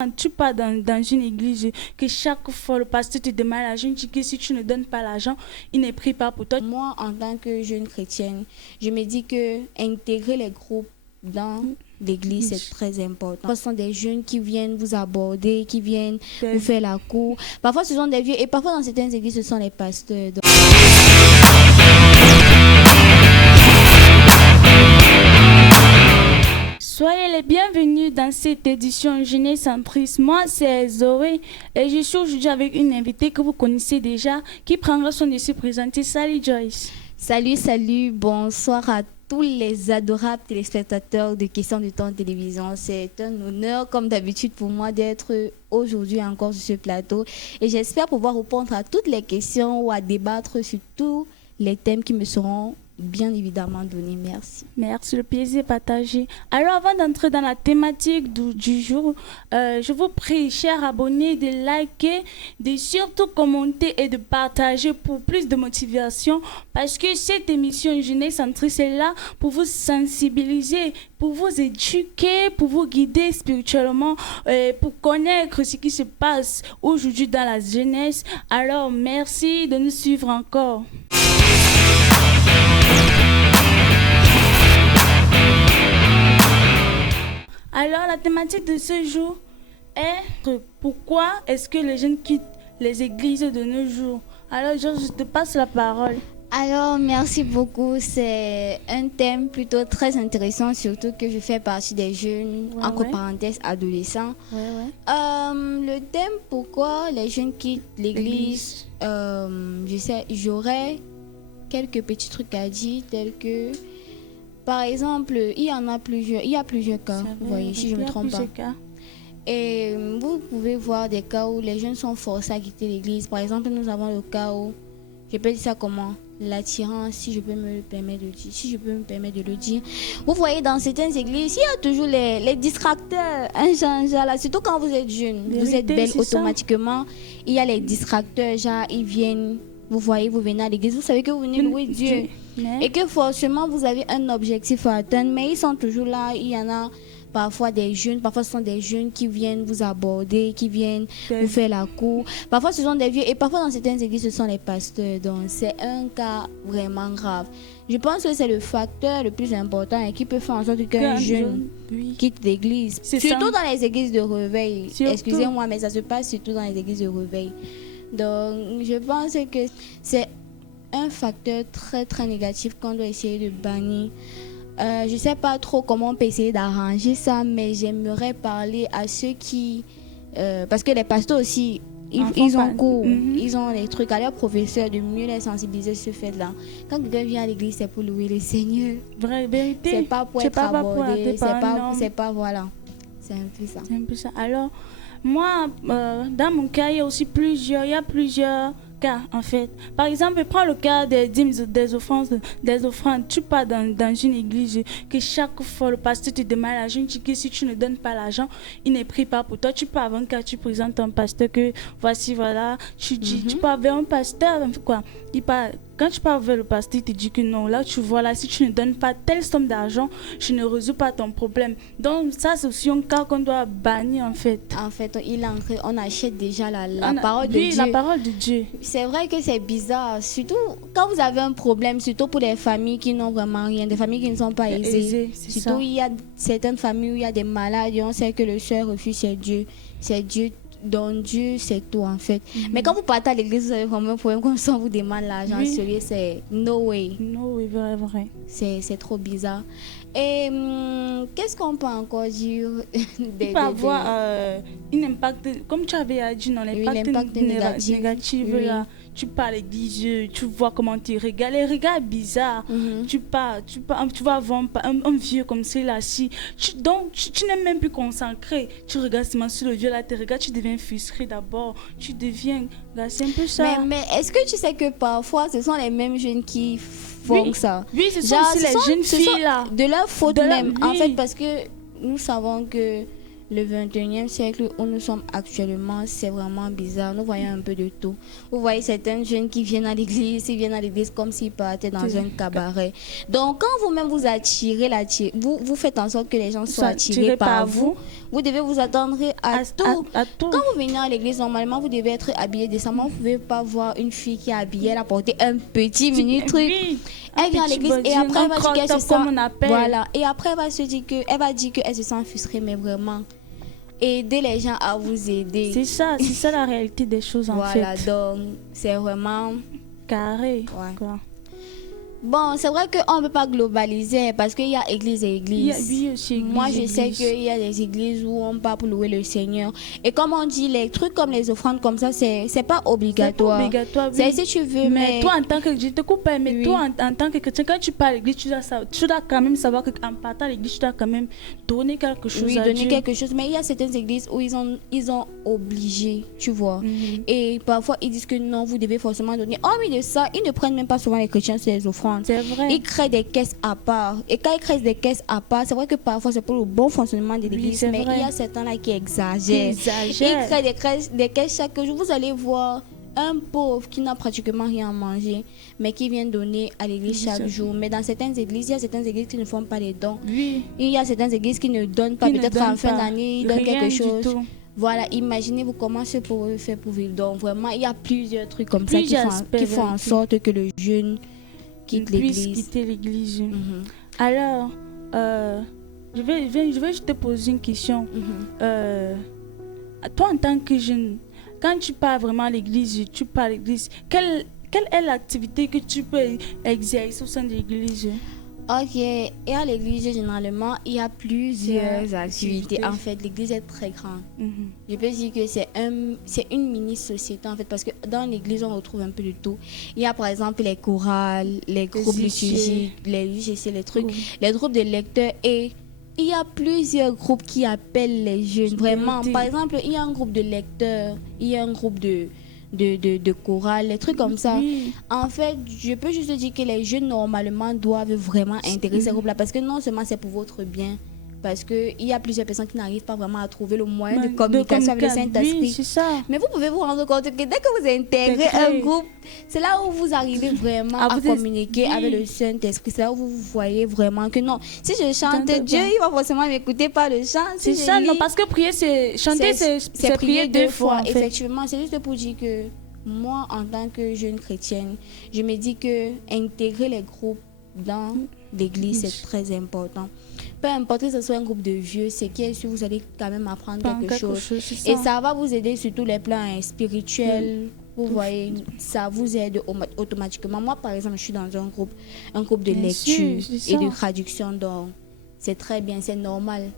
Quand tu pars dans une église, que chaque fois le pasteur te demande l'argent, tu dis que si tu ne donnes pas l'argent, il ne prie pas pour toi. Moi, en tant que jeune chrétienne, je me dis que intégrer les groupes dans l'église, c'est très important. Ce sont des jeunes qui viennent vous aborder, qui viennent vous faire la cour. Parfois, ce sont des vieux et parfois, dans certaines églises, ce sont les pasteurs. Donc, soyez les bienvenus dans cette édition Jeunesse Centriste. Moi, c'est Zoé et je suis aujourd'hui avec une invitée que vous connaissez déjà qui prendra son de se présenter. Salut Joyce. Salut, bonsoir à tous les adorables téléspectateurs de Questions du Temps Télévision. C'est un honneur, comme d'habitude, pour moi d'être aujourd'hui encore sur ce plateau. Et j'espère pouvoir répondre à toutes les questions ou à débattre sur tous les thèmes qui me seront bien évidemment donnés. Merci. Merci, le plaisir est partagé. Alors, avant d'entrer dans la thématique du jour, je vous prie, chers abonnés, de liker, de surtout commenter et de partager pour plus de motivation parce que cette émission Jeunesse Centriste est là pour vous sensibiliser, pour vous éduquer, pour vous guider spirituellement, pour connaître ce qui se passe aujourd'hui dans la jeunesse. Alors, merci de nous suivre encore. Alors, la thématique de ce jour est pourquoi est-ce que les jeunes quittent les églises de nos jours. Alors, je te passe la parole. Alors, merci beaucoup. C'est un thème plutôt très intéressant, surtout que je fais partie des jeunes, entre parenthèses, adolescents. Le thème pourquoi les jeunes quittent l'église, j'aurais quelques petits trucs à dire, tels que, par exemple, il y a plusieurs cas, vous voyez, si je ne me trompe pas. Et vous pouvez voir des cas où les jeunes sont forcés à quitter l'église. Par exemple, nous avons le cas où, je peux dire ça comment, l'attirance, si je peux me permettre de le dire. Vous voyez, dans certaines églises, il y a toujours les distracteurs, là, surtout quand vous êtes jeune, vous êtes belle automatiquement. Il y a les distracteurs, genre, ils viennent. Vous voyez, vous venez à l'église, vous savez que vous venez louer Dieu. Et que forcément, vous avez un objectif à atteindre, mais ils sont toujours là. Il y en a parfois des jeunes, parfois ce sont des jeunes qui viennent vous aborder, qui viennent vous faire la cour. Parfois, ce sont des vieux, et parfois dans certaines églises, ce sont les pasteurs. Donc, c'est un cas vraiment grave. Je pense que c'est le facteur le plus important et qui peut faire en sorte qu'un jeune quitte l'église. Surtout dans les églises de réveil. Excusez-moi, mais ça se passe surtout dans les églises de réveil. Donc, je pense que c'est un facteur très très négatif qu'on doit essayer de bannir. Je ne sais pas trop comment on peut essayer d'arranger ça, mais j'aimerais parler à ceux qui... parce que les pasteurs aussi, ils ont cours, ils ont les trucs à leurs professeurs de mieux les sensibiliser sur ce fait-là. Quand quelqu'un vient à l'église, c'est pour louer le Seigneur. Vraie vérité. C'est pas pour être abordé, c'est pas, voilà. C'est un peu ça. C'est un peu ça. Alors, moi, dans mon cas, il y a plusieurs cas, en fait. Par exemple, prends le cas des dîmes, des offrandes. Tu pars dans une église que chaque fois le pasteur te demande l'argent, tu dis que si tu ne donnes pas l'argent, il ne prie pas pour toi. Tu pars avant que tu présentes un pasteur que voici, voilà. Tu dis, tu pars vers un pasteur, quoi. Quand tu pars vers le pasteur, il te dit que non, là tu vois, là, si tu ne donnes pas telle somme d'argent, je ne résous pas ton problème. Donc ça, c'est aussi un cas qu'on doit bannir, en fait. En fait, on achète déjà la parole de Dieu. La parole de Dieu. C'est vrai que c'est bizarre, surtout quand vous avez un problème, surtout pour les familles qui n'ont vraiment rien, des familles qui ne sont pas aisées. Surtout, il y a certaines familles où il y a des malades et on sait que le seul refuge, c'est Dieu. C'est Dieu. Donc Dieu, c'est tout en fait. Mais quand vous partez à l'église, vous avez vraiment un problème comme ça, on vous demande l'argent, sérieux, c'est no way. No way, vrai. C'est trop bizarre. Et qu'est-ce qu'on peut encore dire? Il peut avoir un impact, comme tu avais dit, non, l'impact négatif là. Tu pars à l'église, tu vois comment tu regardes, les regards bizarres. Tu vas voir un vieux comme celui-là. Donc, tu n'es même plus concentré. Tu regardes seulement sur le vieux là, tu regardes, tu deviens frustré d'abord. C'est un peu ça. Mais est-ce que tu sais que parfois, ce sont les mêmes jeunes qui font ça? Oui, ce sont aussi les jeunes filles là. De leur faute même. En fait, parce que nous savons que Le 21e siècle où nous sommes actuellement, c'est vraiment bizarre. Nous voyons un peu de tout. Vous voyez certains jeunes qui viennent à l'église, ils viennent à l'église comme s'ils partaient dans un cabaret. Donc, quand vous-même vous attirez, vous faites en sorte que les gens soient attirés par vous. Vous devez vous attendre à tout. Quand vous venez à l'église, normalement, vous devez être habillé décemment. Vous ne pouvez pas voir une fille qui est habillée, elle a porté un petit mini truc. Elle vient à l'église et après, elle va dire qu'elle se sent... Voilà. Et après, elle va dire qu'elle se sent frustrée, mais vraiment... Aider les gens à vous aider. C'est ça la réalité des choses en fait. Voilà, donc c'est vraiment carré. Ouais. Quoi. Bon, c'est vrai qu'on ne peut pas globaliser parce qu'il y a église et église. Il y a aussi église. Moi, je sais qu'il y a des églises où on part pour louer le Seigneur. Et comme on dit, les trucs comme les offrandes comme ça, c'est pas obligatoire. C'est pas obligatoire, oui. C'est si tu veux, mais toi, en tant que... Je te coupe, mais oui. toi, en tant que chrétien, quand tu pars à l'église, tu dois quand même savoir qu'en partant à l'église, tu dois quand même donner quelque chose à Dieu. Oui, donner quelque chose. Mais il y a certaines églises où ils ont obligé, tu vois. Et parfois, ils disent que non, vous devez forcément donner. Hormis de ça, ils ne prennent même pas souvent les chrétiens sur les offrandes. C'est vrai. Ils créent des caisses à part. Et quand ils créent des caisses à part, c'est vrai que parfois c'est pour le bon fonctionnement de l'église. Oui, mais vrai. il y a certains là qui exagèrent. Ils créent des caisses chaque jour. Vous allez voir un pauvre qui n'a pratiquement rien à manger, mais qui vient donner à l'église chaque jour. Mais dans certaines églises, il y a certaines églises qui ne font pas les dons. Oui. Il y a certaines églises qui ne donnent pas. Peut-être en fin d'année, ils donnent quelque chose. Voilà, imaginez-vous comment ce pauvre fait pour vivre. Donc vraiment, il y a plusieurs trucs comme ça qui font en sorte que le jeune quitte l'église. Alors, je vais juste te poser une question. Toi, en tant que jeune, quand tu pars vraiment à l'église, quelle est l'activité que tu peux exercer au sein de l'église? Ok, et à l'église, généralement, il y a plusieurs activités. En fait, l'église est très grande. Je peux dire que c'est une mini-société, en fait, parce que dans l'église, on retrouve un peu de tout. Il y a, par exemple, les chorales, les groupes liturgiques, les UGC, les groupes de lecteurs. Et il y a plusieurs groupes qui appellent les jeunes, vraiment. Par exemple, il y a un groupe de lecteurs, il y a un groupe de chorale, les trucs comme ça. En fait, je peux juste dire que les jeunes normalement doivent vraiment intégrer ces groupes-là parce que non seulement c'est pour votre bien, parce qu'il y a plusieurs personnes qui n'arrivent pas vraiment à trouver le moyen de communication avec le Saint-Esprit. Oui, c'est ça. Mais vous pouvez vous rendre compte que dès que vous intégrez un groupe, c'est là où vous arrivez vraiment à communiquer avec le Saint-Esprit. C'est là où vous voyez vraiment que non, si je chante, Dieu il va forcément m'écouter par le chant. C'est ça, non, parce que prier, chanter, c'est prier deux fois. En fait. Effectivement, c'est juste pour dire que moi, en tant que jeune chrétienne, je me dis que intégrer les groupes dans l'église, c'est très important. Peu importe que ce soit un groupe de vieux, c'est que si vous allez quand même apprendre quelque chose. Et ça va vous aider sur tous les plans spirituels. Vous voyez, ça vous aide automatiquement. Moi, par exemple, je suis dans un groupe de lecture et de traduction. Donc, c'est très bien, c'est normal.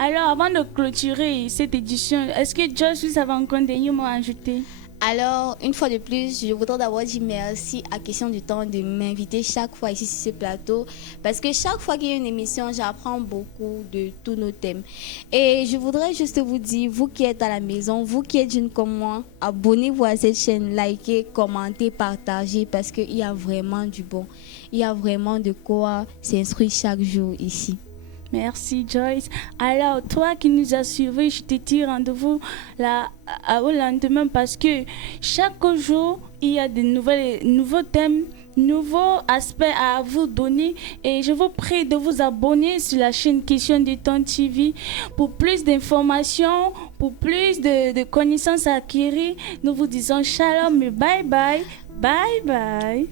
Alors, avant de clôturer cette édition, est-ce que Joyce, vous avez encore un dernier mot à ajouter? Alors, une fois de plus, je voudrais d'abord dire merci à Question du Temps de m'inviter chaque fois ici sur ce plateau. Parce que chaque fois qu'il y a une émission, j'apprends beaucoup de tous nos thèmes. Et je voudrais juste vous dire, vous qui êtes à la maison, vous qui êtes jeunes comme moi, abonnez-vous à cette chaîne, likez, commentez, partagez. Parce qu'il y a vraiment du bon. Il y a vraiment de quoi s'instruire chaque jour ici. Merci Joyce. Alors toi qui nous as suivis, je te dis rendez-vous au lendemain parce que chaque jour il y a de nouveaux thèmes, nouveaux aspects à vous donner et je vous prie de vous abonner sur la chaîne Question du Temps TV pour plus d'informations, pour plus de connaissances acquises. Nous vous disons shalom et bye bye, bye bye.